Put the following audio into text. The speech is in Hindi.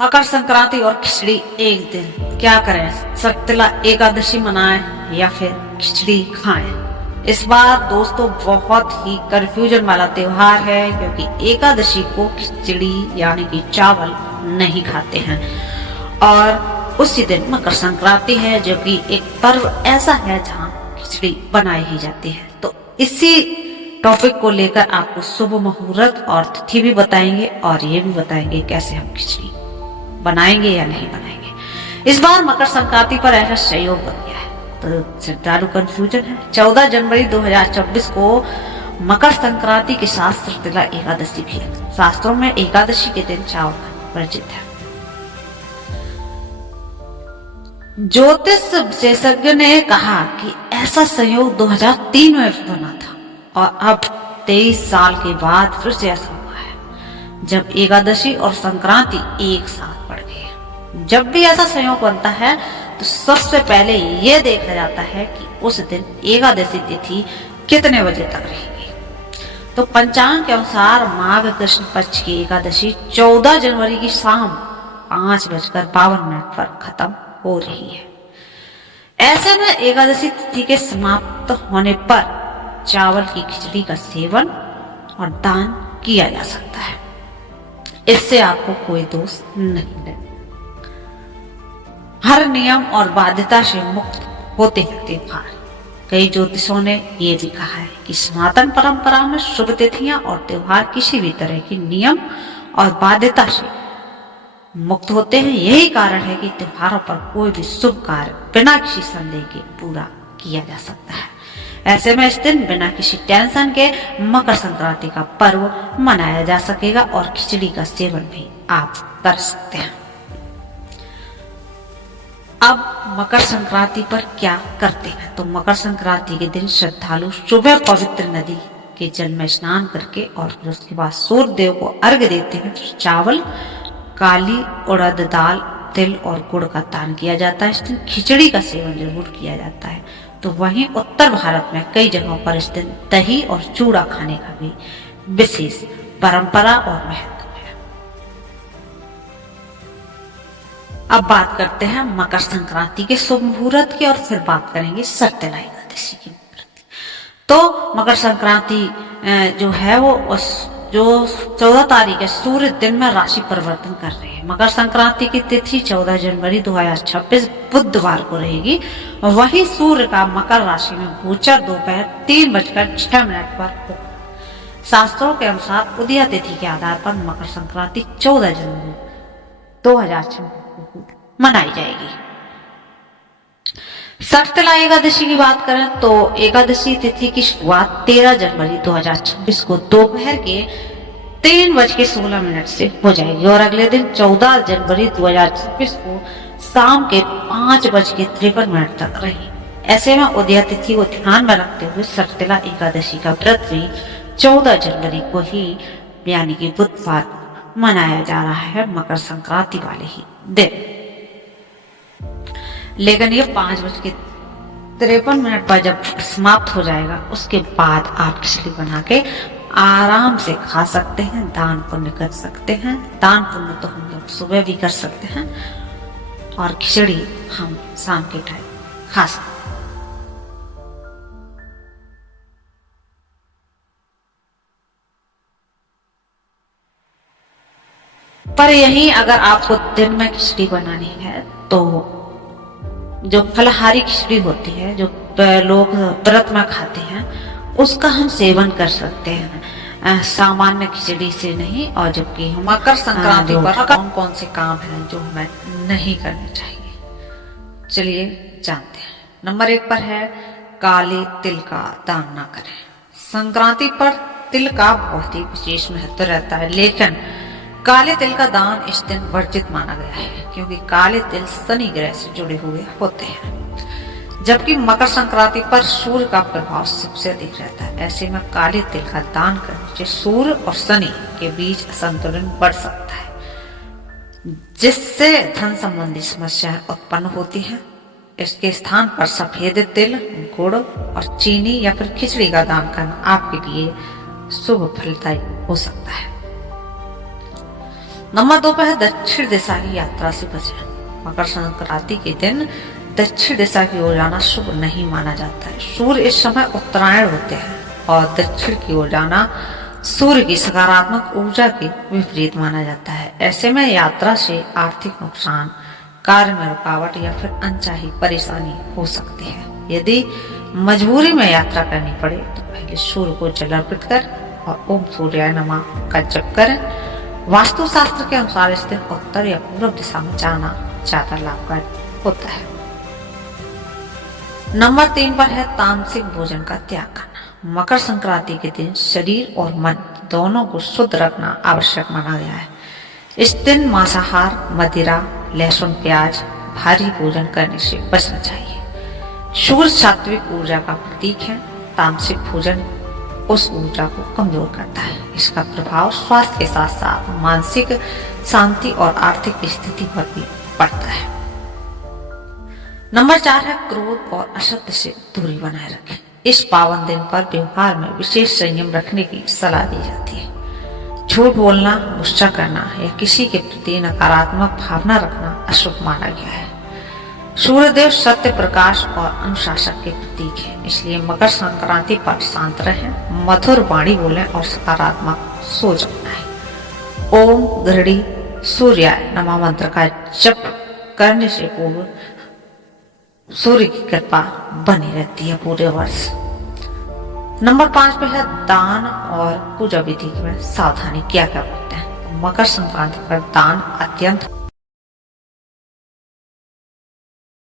मकर संक्रांति और खिचड़ी एक दिन, क्या करें? सत्तला एकादशी मनाएं या फिर खिचड़ी खाएं? इस बार दोस्तों बहुत ही कंफ्यूजन वाला त्योहार है, क्योंकि एकादशी को खिचड़ी यानी कि चावल नहीं खाते हैं और उसी दिन मकर संक्रांति है, जो कि एक पर्व ऐसा है जहां खिचड़ी बनाई ही जाती है। तो इसी टॉपिक को लेकर आपको शुभ मुहूर्त और तिथि भी बताएंगे और ये भी बताएंगे कैसे हम खिचड़ी बनाएंगे या नहीं बनाएंगे। इस बार मकर संक्रांति पर ऐसा संयोग बन गया है, तो श्रद्धालु कंफ्यूजन है। 14 जनवरी 2024 को मकर संक्रांति के साथ सत्तला एकादशी भी है। शास्त्रों में एकादशी के दिन चावल खाना वर्जित है। ज्योतिष विशेषज्ञ ने कहा कि ऐसा संयोग 2003 में बना था और अब 23 साल के बाद फिर से ऐसा हुआ है, जब एकादशी और संक्रांति एक साथ पड़ गए। जब भी ऐसा संयोग बनता है तो सबसे पहले ये देखा जाता है कि उस दिन एकादशी तिथि कितने बजे तक रहेगी। तो पंचांग के अनुसार माघ कृष्ण पक्ष की एकादशी 14 जनवरी की शाम 5:52 पर खत्म हो रही है। ऐसे में एकादशी तिथि के समाप्त होने पर चावल की खिचड़ी का सेवन और दान किया जा सकता है। इससे आपको कोई दोष नहीं लगेगा। हर नियम और बाध्यता से मुक्त होते हैं त्योहार। कई ज्योतिषों ने यह भी कहा है कि सनातन परंपरा में शुभ तिथियां और त्योहार किसी भी तरह की नियम और बाध्यता से मुक्त होते हैं। यही कारण है कि त्योहारों पर कोई भी शुभ कार्य बिना किसी संदेह के पूरा किया जा सकता है। ऐसे में इस दिन बिना किसी टेंशन के मकर संक्रांति का पर्व मनाया जा सकेगा और खिचड़ी का सेवन भी आप कर सकते हैं। अब मकर संक्रांति पर क्या करते हैं? तो मकर संक्रांति के दिन श्रद्धालु सुबह पवित्र नदी के जल में स्नान करके और फिर उसके बाद सूर्य देव को अर्घ्य देते हैं। चावल, काली उड़द दाल, तिल और गुड़ का दान किया जाता है। इस दिन खिचड़ी का सेवन जरूर किया जाता है। तो वहीं उत्तर भारत में कई जगहों पर इस दिन दही और चूड़ा खाने का भी विशेष परंपरा और महत्व है। अब बात करते हैं मकर संक्रांति के शुभ मुहूर्त की और फिर बात करेंगे सत्तला एकादशी की। तो मकर संक्रांति जो है वो जो 14 तारीख है, सूर्य दिन में राशि परिवर्तन कर रहे हैं। मकर संक्रांति की तिथि 14 जनवरी 2026 बुधवार को रहेगी। वही सूर्य का मकर राशि में गोचर दोपहर 3:06 पर होगा। शास्त्रों के अनुसार उदय तिथि के आधार पर मकर संक्रांति 14 जनवरी 2026 मनाई जाएगी। सत्तला एकादशी की बात करें तो एकादशी तिथि की शुरुआत 13 जनवरी 2026 को दोपहर के 3:16 से हो जाएगी और अगले दिन 14 जनवरी 2026 को शाम के 5:53 तक रहेगी। ऐसे में उदय तिथि को ध्यान में रखते हुए सत्तला एकादशी का व्रत भी 14 जनवरी को ही यानी कि बुधवार मनाया जा रहा है, मकर संक्रांति वाले ही दिन। लेकिन ये 5:53 पर जब समाप्त हो जाएगा, उसके बाद आप खिचड़ी बना के आराम से खा सकते हैं, दान पुण्य कर सकते हैं। दान पुण्य तो हम लोग सुबह भी कर सकते हैं और खिचड़ी हम शाम के टाइम खा सकते हैं। पर यही अगर आपको दिन में खिचड़ी बनानी है तो जो फलाहारी खिचड़ी होती है, जो लोग व्रत में खाते हैं, उसका हम सेवन कर सकते हैं, सामान्य खिचड़ी से नहीं। और जबकि मकर संक्रांति पर कौन कौन से काम हैं जो हमें नहीं करने चाहिए, चलिए जानते हैं। नंबर 1 पर है काले तिल का दान ना करें। संक्रांति पर तिल का बहुत ही विशेष महत्व रहता है, लेकिन काले तिल का दान इस दिन वर्जित माना गया है, क्योंकि काले तिल शनि ग्रह से जुड़े हुए होते हैं, जबकि मकर संक्रांति पर सूर्य का प्रभाव सबसे अधिक रहता है। ऐसे में काले तिल का दान करने से सूर्य और शनि के बीच असंतुलन बढ़ सकता है, जिससे धन संबंधी समस्याएं उत्पन्न होती हैं। इसके स्थान पर सफेद तिल, गुड़ और चीनी या फिर खिचड़ी का दान करना आपके लिए शुभ फलदायी हो सकता है। नंबर 2 पे है दक्षिण दिशा की यात्रा से बचें। मकर संक्रांति के दिन दक्षिण दिशा की ओर जाना शुभ नहीं माना जाता है। सूर्य इस समय उत्तरायण होते हैं और दक्षिण की ओर जाना सूर्य की सकारात्मक ऊर्जा के विपरीत माना जाता है। ऐसे में यात्रा से आर्थिक नुकसान, कार्य में रुकावट या फिर अनचाही परेशानी हो सकती है। यदि मजबूरी में यात्रा करनी पड़े तो पहले सूर्य को जल अर्पित कर और ओम सूर्याय नमः का जप करें। वास्तुशास्त्र के अनुसार इस दिन उत्तर या पूर्व दिशा में जाना ज्यादा लाभकारी होता है। नंबर 3 पर है तामसिक भोजन का त्याग करना। मकर संक्रांति के दिन शरीर और मन दोनों को शुद्ध रखना आवश्यक माना गया है। इस दिन मांसाहार, मदिरा, लहसुन, प्याज, भारी भोजन करने से बचना चाहिए। सूर्य सात्विक ऊर्जा का प्रतीक है। तामसिक भोजन उस ऊर्जा को कमजोर करता है। इसका प्रभाव स्वास्थ्य के साथ साथ मानसिक शांति और आर्थिक स्थिति पर भी पड़ता है। नंबर 4 है क्रोध और असत्य से दूरी बनाए रखें। इस पावन दिन पर व्यवहार में विशेष संयम रखने की सलाह दी जाती है। झूठ बोलना, गुस्सा करना या किसी के प्रति नकारात्मक भावना रखना अशुभ माना गया है। सूर्यदेव सत्य, प्रकाश और अनुशासन के प्रतीक है, इसलिए मकर संक्रांति पर शांत रहें, मधुर वाणी बोलें और सकारात्मक सोच अपनाएं। ओम गृहणी सूर्याय नमः मंत्र का जप करने से पूर्व सूर्य की कृपा बनी रहती है पूरे वर्ष। नंबर 5 पे है दान और पूजा विधि में सावधानी क्या क्या करते हैं। मकर संक्रांति पर दान अत्यंत